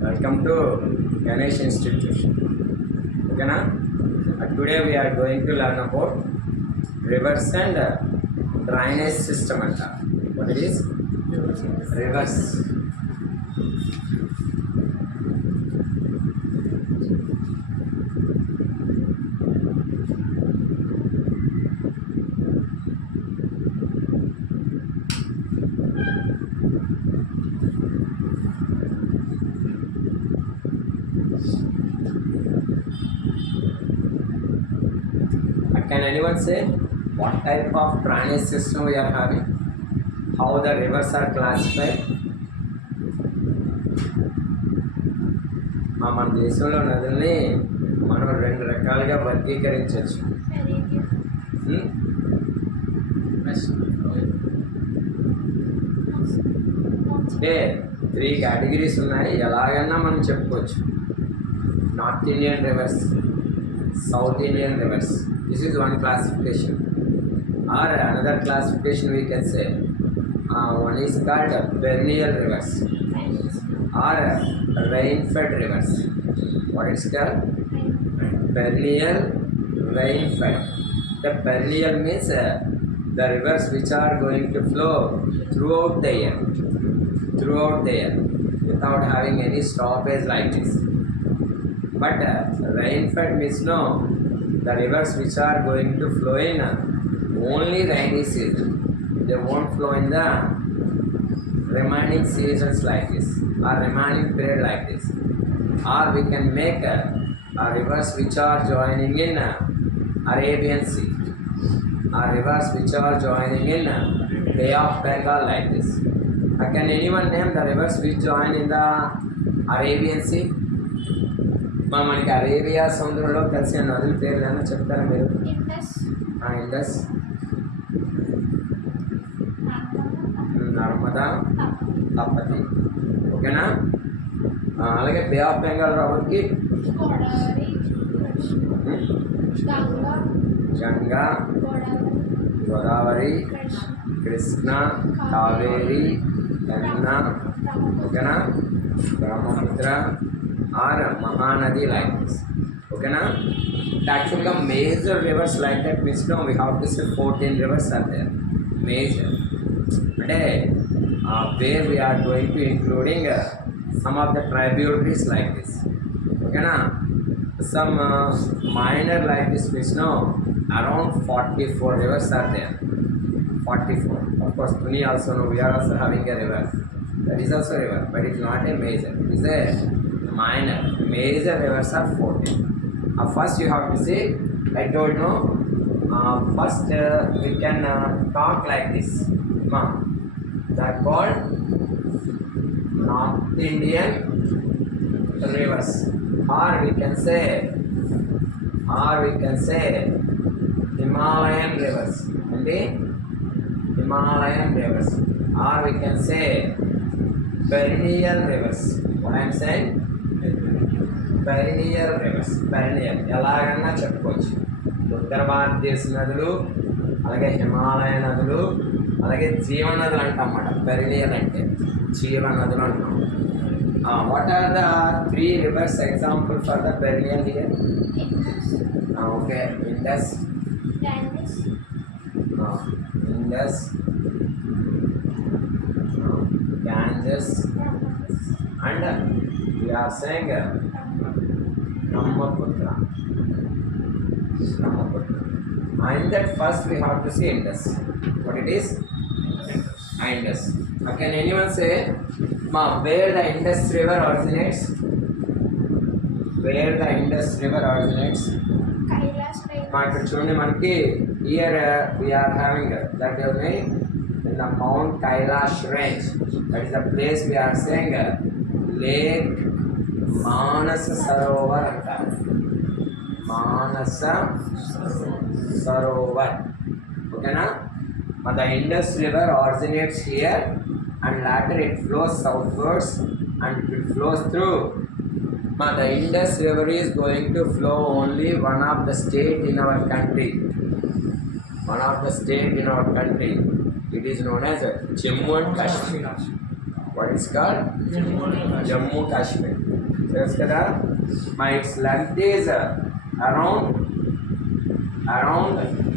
Welcome to Ganesh Institution. Okay, na? Today we are going to learn about rivers and drainage system. What it is? Rivers. Can anyone say what type of drainage system we are having? How the rivers are classified? మన దేశంలో నదుల్ని మనం రెండు రకాలుగా వర్గీకరించవచ్చు. అంటే 3 categories ఉన్నాయి. ఎలాగన్నా మనం చెప్పుకోవచ్చు. North Indian reverse, south Indian reverse. This is one classification. Or another classification we can say. One is called perennial rivers or rain-fed rivers. What is called? Perennial rain-fed. The perennial means the rivers which are going to flow throughout the year, without having any stoppage like this. But rain-fed means no. The rivers which are going to flow in only rainy season. They won't flow in the remaining seasons like this or remaining period like this. Or we can make rivers which are joining in Arabian Sea, or rivers which are joining in Bay of Bengal like this. Can anyone name the rivers which join in the Arabian Sea? మనకి Arabia సముద్రంలో కలిసిన నదుల పేర్లు ఏమైనా చెప్తారా మీరు? Indus, Narmada, Tapti. ఓకేనా? అలాగే బే ఆఫ్ బెంగాల్ రావడానికి గంగా, గోదావరి, కృష్ణ, కావేరి, యమున. ఓకేనా? Brahmaputra or Mahanadi like this. Okay na? Actually major rivers like that means no, we have to say 14 rivers are there. Major. Today where we are going to including some of the tributaries like this. Okay na? Some minor like this means no, around 44 rivers are there. 44. Of course Tuni also know, we are also having a river. That is also a river, but it's not a major. It is a minor. Major rivers are 14. First you have to say, I told you, first we can talk like this. They are called North Indian rivers, or we can say Himalayan rivers. Okay? Himalayan rivers, or we can say perennial rivers. What I am saying? Perineal reverse. Perineal ఎలాగన్నా చెప్పుకోవచ్చు. ఉత్తర భారతదేశ నదులు, అలాగే హిమాలయ నదులు, అలాగే జీవనదులు అంటాం అన్నమాట. Perineal అంటే జీవనదులు అంటాం. What are the 3 rivers example for the perennial here? Okay, Indus, Ganges, and we are saying Brahmaputra. And that first we have to see Indus. What it is? Indus. Can anyone say where the Indus river originates? Where the Indus river originates? ఇక్కడ చూడండి, మనకి here we are having that name in the Mount Kailash range. That is the place we are saying Lake Manasa Sarovar అంటారు. మానస సరోవర్. ఓకేనా? The Indus river originates here and later it flows southwards and it flows through. The Indus river is going to flow only one of the state in our country. It is known as Jammu and Kashmir. What is called? Jammu Kashmir. Yes, kada? Its length is around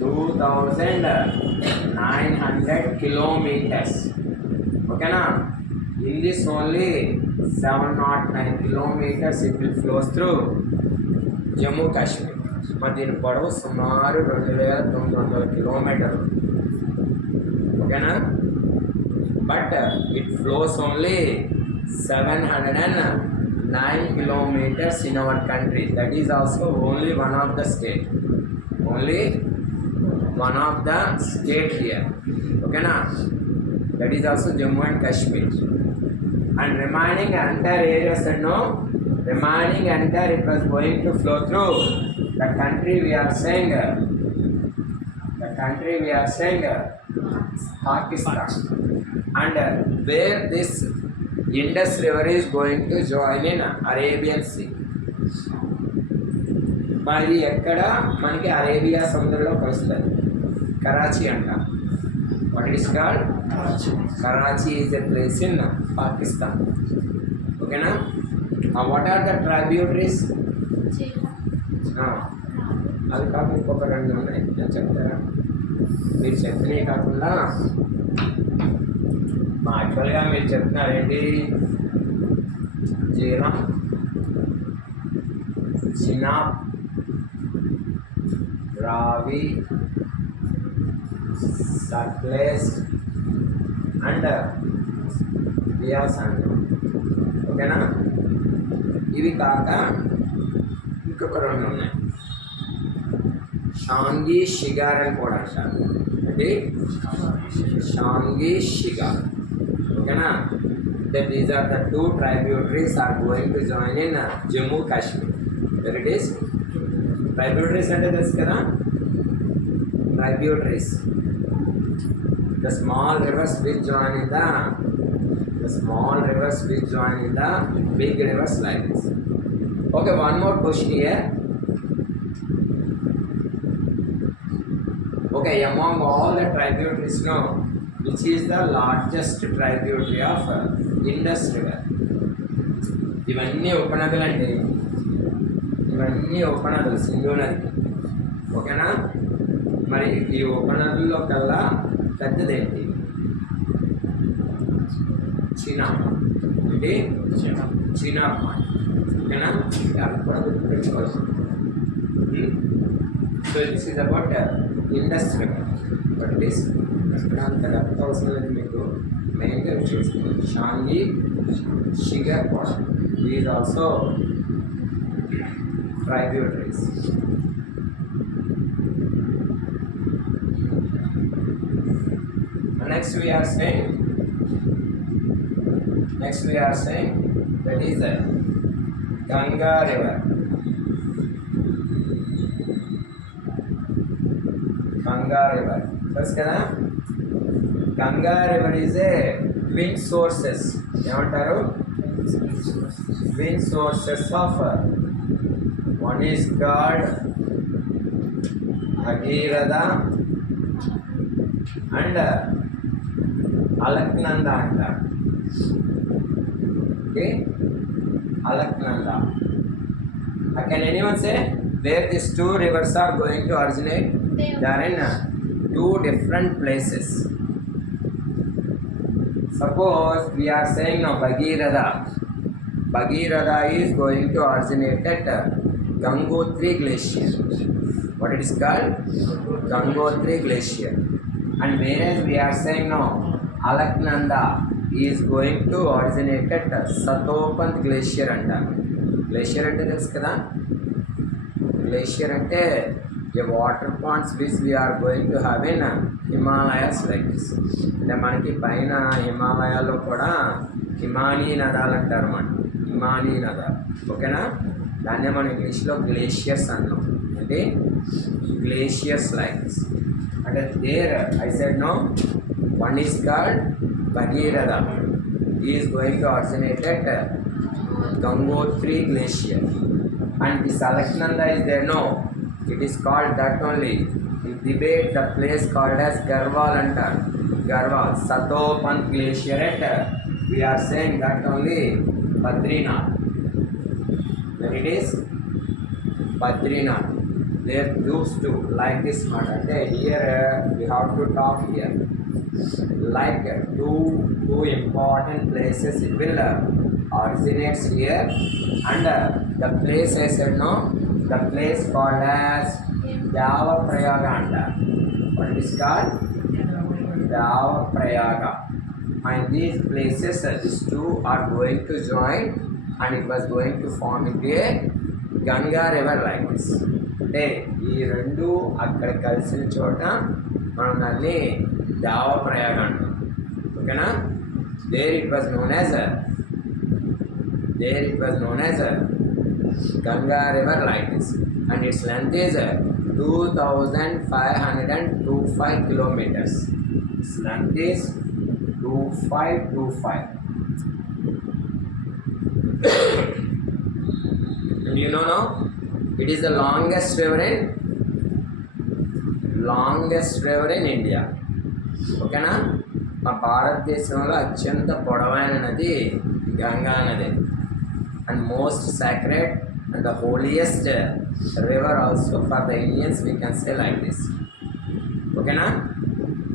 2,900 kilometers. Okay na? In this only 709 kilometers it will flow through Jammu Kashmir. మరి దీని పొడవు సుమారు 2,900 కిలోమీటర్లు. ఓకేనా? But it flows only 709 kilometers in our country. That is also only one of the state. Only one of the state here. Okay na? That is also Jammu and Kashmir. And remaining entire areas, no, remaining entire it was going to flow through the country we are saying. Pakistan. And where this Indus River is going to join in Arabian Sea. మరి ఎక్కడ మనకి Arabia సముద్రంలో కలుస్తుంది? కరాచీ అంట. What it is called? Karachi is a place in Pakistan. ఓకేనా? What are the tributaries? అది కాకుండా ఇంకొక 2 ఉన్నాయి, నేను చెప్తారా? మీరు చెప్పినవి కాకుండా యాక్చువల్గా మీరు చెప్తున్నారేంటి? జీలం, చినాబ్, రావి, సట్లెజ్ అండ్ బియాస్ అండ్. ఓకేనా? ఇవి కాక ఇంకొక 2 ఉన్నాయి, షాంగి షిగార్ అని కూడా అంటారు. అంటే షాంగి షిగార్. ఓకేనా? That these are the 2 tributaries are going to join in Jammu Kashmir. There it is. Tributaries అంటే తెలుసు కదా? Tributaries, the small rivers which join in the big rivers like this. Okay, one more question here. Okay, among all the tributaries now, which is the largest tributary of Indus River? ఇవన్నీ ఉపనదులు అండి, ఇవన్నీ ఉపనదులు సింధు నది. ఓకేనా? మరి ఈ ఉపనదుల్లో కల్లా పెద్దదేంటి? చినాబ్. ఏంటి? చినాబ్. ఓకేనా? అది కూడా గుర్తుపెట్టుకోవాల్సింది. So this is about Indus river. But this అంత డెప్త్ అవసరం లేదు మీకు, మెయిన్గా చూసుకోండి. షాంగి షిగర్ కూడా is also tributaries. Next we are saying that is the Ganga River. First kada? Ganga River is a twin sources. ఏమంటారు? Twin sources of one is called Bhagirath and Alaknanda antaru. Okay, Alaknanda. Can anyone say where these 2 rivers are going to originate? They are in 2 different places. Suppose we are saying now Bhagirath is going to originate at Gangotri Glacier. What it is called? Gangotri Glacier. And whereas we are saying now Alaknanda is going to originate at Satopant Glacier అంటారు. Glacier అంటే తెలుసు కదా? Glacier అంటే a water ponds which we are going to have in Himalayas like this. అంటే మనకి పైన హిమాలయాల్లో కూడా హిమానీ నదాలు అంటారు అన్నమాట. హిమానీ నదాలు. ఓకేనా? దాన్నే మనం ఇంగ్లీష్లో గ్లేషియర్స్ అన్నాం. అంటే గ్లేషియర్స్ లైక్ దిస్. అంటే there I said no one is called Bhagirath. He is going to originate at Gangotri Glacier. And this Alaknanda is there, no? It is called that only. In Tibet, the place called as Garhwal antar. Garhwal, Satopant Glacier at we are saying that only Badrinath. When it is Badrinath, they used to like this matter. Okay, here we have to talk here. Like two important places it will originates here, and the place I said no, the place called as Dava Prayaga. What it is called? Dava Prayaga. And these places, these two are going to join, and it was going to form into a Ganga river like this. అంటే ఈ రెండు అక్కడ కలిసిన చోట మనం దాన్ని దావ ప్రయాగ అంటాం. ఓకేనా? There it was known as Ganga river like this, and its length is 2525 kilometers. Its length is 2525. And you know now, it is the longest river in India. ఓకేనా? మా భారతదేశంలో అత్యంత పొడవైన నది గంగా నది, and most sacred and the holiest river also for the Indians, we can say like this. ఓకేనా?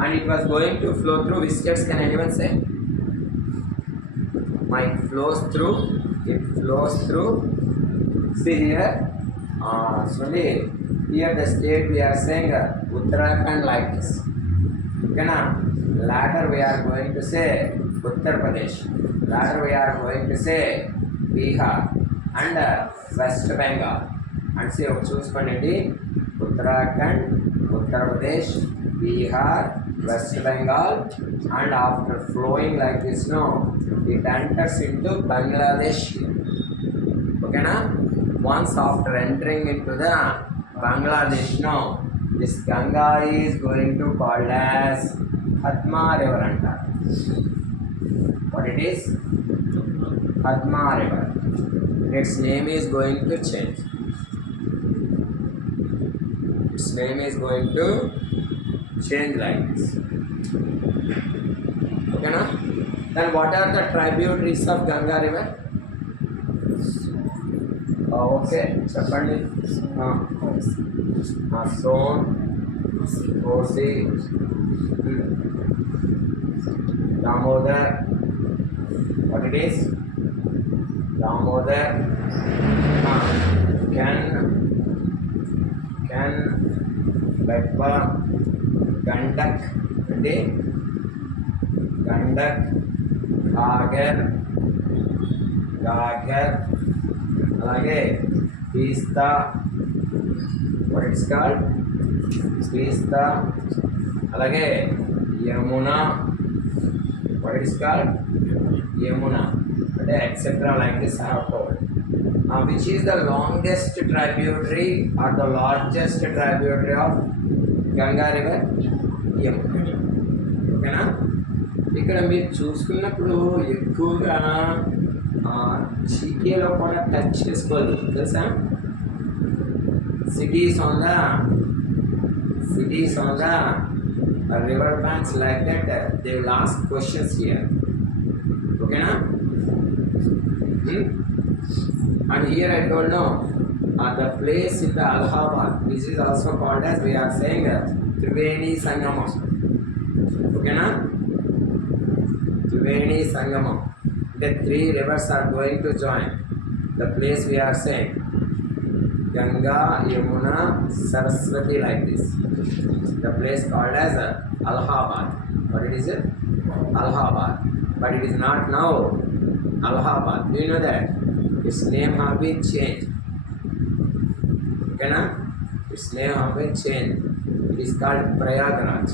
And it was going to flow through which states? Can anyone say? It flows through. See here, here the state we are saying Uttarakhand like this. Okay, later we are going to say Uttar Pradesh. Later we are going to say Bihar and West Bengal. And see, చూసుకోండి, Uttarakhand, Uttar Pradesh, Bihar, West Bengal, and after flowing like this, no, it enters into Bangladesh. Okay, na? Once after entering into the Bangladesh, no, this Ganga is going to called as Padma river antar. What it is? Padma river. Its name is going to change. Its name is going to change like this. Okay, na? Then what are the tributaries of Ganga river? Okay, చెప్పండి. Son, Kosi, Damodar. What it is? Damodar, Ken, Betwa, Gandak, అంటే Gandak, Gagar, అలాగే తీస్తా. what it's called? తీస్తా. అలాగే Yamuna. what it's called? Yamuna. అంటే etcetera like this I have told. Which is the longest tributary or the largest tributary of Ganga river? Yamuna. ఓకేనా? ఇక్కడ మీరు చూసుకున్నప్పుడు ఎక్కువగా సిటీలో కూడా టచ్ చేసుకోవాలి, తెలుసా? Cities on the river banks like that, they will ask questions here. ఓకేనా? And here I told no, the place in the Allahabad, this is also called as, we are saying, Triveni Sangamam. ఓకేనా? Triveni Sangamam. The three rivers are going to join. The place we are saying Ganga, Yamuna, Saraswati like this. The place called as Allahabad. What it is? Allahabad. But it is not now Allahabad. Do you know that? Its name has been changed. Okay, na? Its name has been changed. It is called Prayagraj.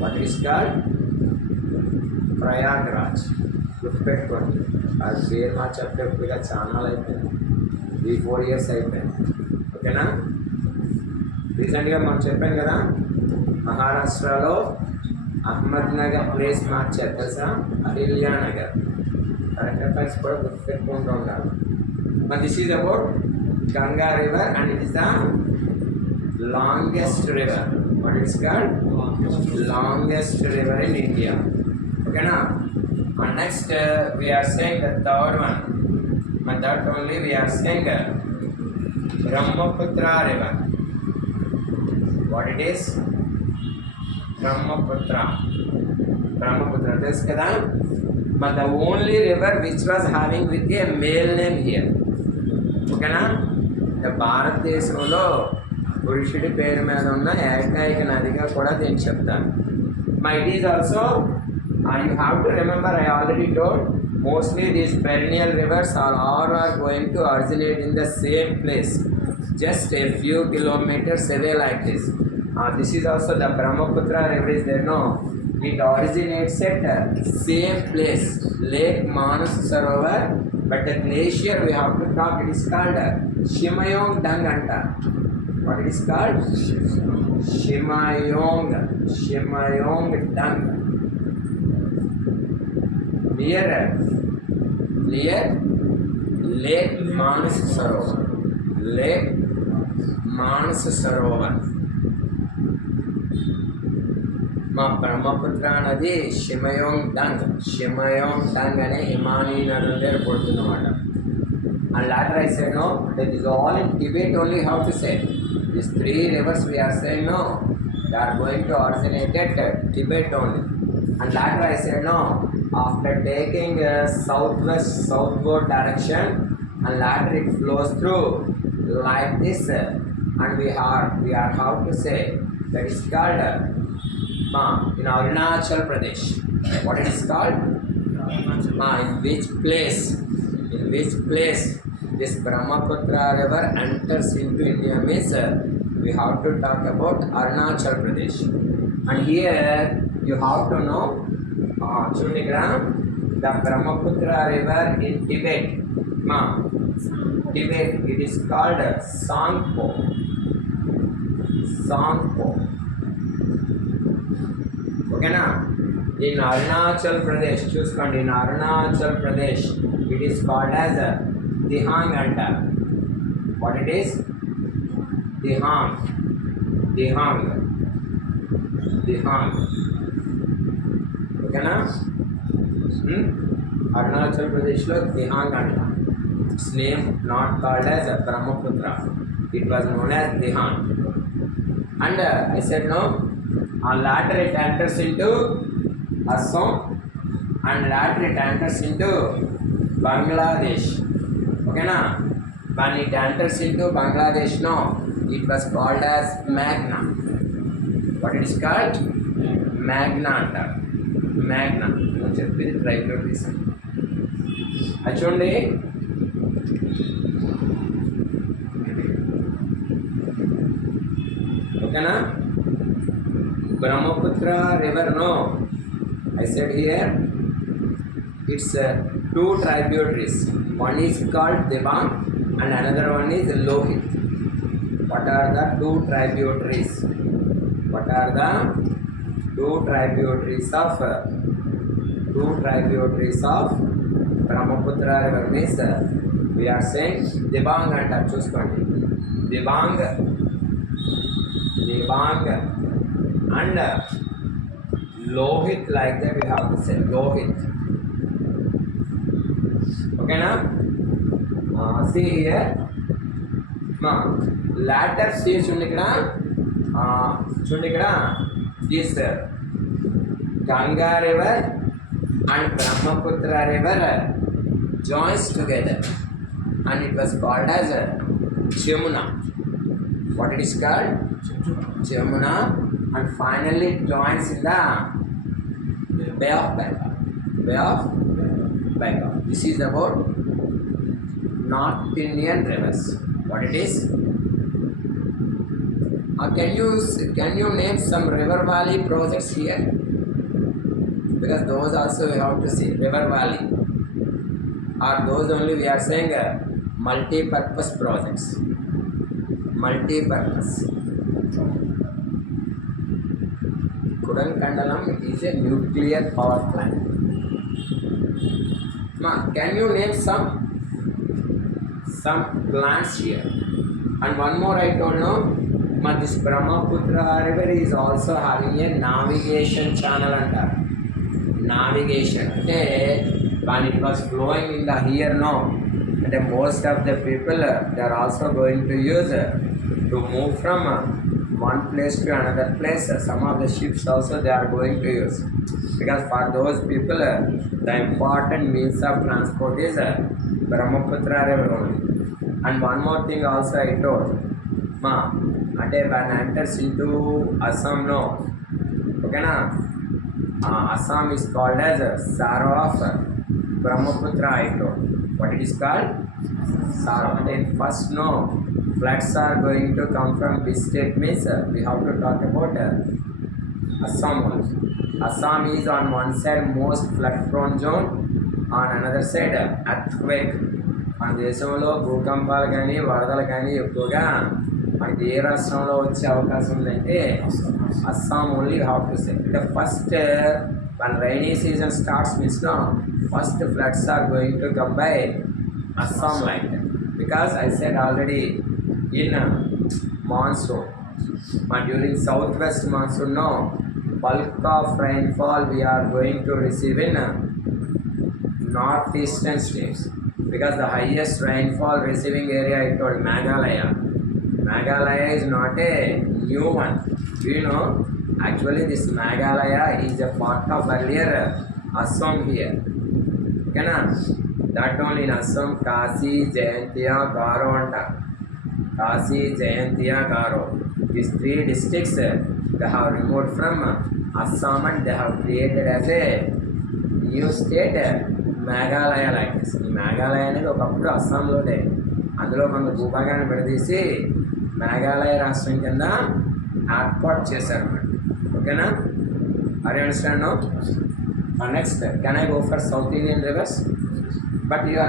What it is called? Prayagraj. గుర్తుపెట్టుకోండి, అది పేరు మా చెప్పేప్పుడుగా channel అయిపోయింది, 3-4 years అయిపోయింది. ఓకేనా? రీసెంట్గా మనం చెప్పాను కదా, మహారాష్ట్రలో అహ్మద్ నగర్ ప్లేస్ మార్చారు, తెలుసా? అహిల్యా నగర్. కరెంట్ అఫైర్స్ కూడా గుర్తుపెట్టుకుంటూ ఉంటారు. మరి this is about Ganga river, and it is the longest river. What it's called? Longest river in India. ఓకేనా? And next we are saying the third one. And that only we are saying Brahmaputra river. What it is? Brahmaputra. Brahmaputra. This kada. But the only river which was having with a male name here. Okay na? The భారతదేశంలో పురుషుడి పేరు మీద ఉన్న ఏకైక నదిగా కూడా దీన్ని చెప్తాను. It is also, you have to remember, I already told, mostly these perennial rivers all are going to originate in the same place, just a few kilometers away like this. This is also the Brahmaputra river is there, no? It originates at same place, Lake Manas Sarovar, but the glacier we have to talk, it is called Shimayong Danganta. What it is called? Shimayong Dang. Clear? Lake Manas Sarovar. Lake Manas Sarovar. మా బ్రహ్మపుత్ర నది షిమయోంగ్ dung అనే హిమానీ నది దగ్గర పుడుతుందన్నమాట. And later I said no, that is all in Tibet only. How to say? These three rivers we are saying no, they are going to originate at Tibet only. And later I said no, after taking southward direction, and later it flows through like this, and we are how to say, that is called in Arunachal Pradesh. What it is called? In which place this Brahmaputra river enters into India means we have to talk about Arunachal Pradesh. And here you have to know, the Brahmaputra river in Tibet, it is called Sangpo. Okay na? In Arunachal Pradesh, చూసుకోండి, in Arunachal Pradesh it is called as Dihang anta. What it is? Dihang. Okay na? Arunachal Pradesh lo Dihang anta. Its name not called as Brahmaputra. It was known as Dihang. And I said no. Later it enters into Assam, and later it enters into Bangladesh. Okay na? When it enters into Bangladesh, no, it was called as Magna. What it is called? Magna. No, చెప్పేది try to listen. అది చూడండి, ఓకేనా? Brahmaputra river, no, I said here it's two tributaries. One is called Debang and another one is Lohit. What are the two tributaries? Two tributaries of Brahmaputra river means we are saying Debang and చూసుకోండి, Debang and Lohit, like that we have to say Lohit. Okay na? See here, latter see చూడండి ఇక్కడ this Ganga river and Brahmaputra river joins together and it was called as Jamuna. What it is called? Jamuna. And finally it joins in the Bay of Bengal. This is about North Indian rivers. What it is? Can you name some river valley projects here? Because those also we have to see. River valley, or those only we are saying multi-purpose projects. Kudankandalam is a nuclear power plant. Can you name some plants here? And one more I told no. This Brahmaputra river is also having a navigation channel navigation అంటే when it was flowing in the here no అంటే most of the people they are also going to use to move from one place to another place. Some of the ships also they are going to use because for those people the important means of transport is Brahmaputra river only. And one more thing also I told ma అంటే when enters into Assam no okay na Assam is called as Saro of Brahmaputra I told. What it is called? Saro. And then first no floods are going to come from which state means we have to talk about Assam also. Assam is on one side most flood prone zone, on another side earthquake. మన దేశంలో భూకంపాలు కానీ వరదలు కానీ ఎక్కువగా మనకి ఏ రాష్ట్రంలో వచ్చే అవకాశం ఉందంటే Assam only have to say అంటే first when rainy season starts means no first floods are going to come by Assam like that. Because I said already in monsoon but during southwest monsoon no bulk of rainfall we are going to receive in northeastern states because the highest rainfall receiving area I told Meghalaya. Meghalaya is not a new one. Do you know? Actually, this Meghalaya is a part of earlier Assam here. Okay, na? That one in Assam, Kasi, Jayantiya, Garo and Kasi, Jayantiya, Garo. These three districts they have removed from Assam and they have created as a new state Meghalaya like this. ఈ మేఘాలయ అనేది ఒకప్పుడు అస్సాంలోనే అందులో మన భూభాగాన్ని విడదీసి మేఘాలయ రాష్ట్రం కింద ఏర్పాటు చేశారు అన్నమాట. ఓకేనా? Are you understand now? Next can I go for south Indian rivers? But you are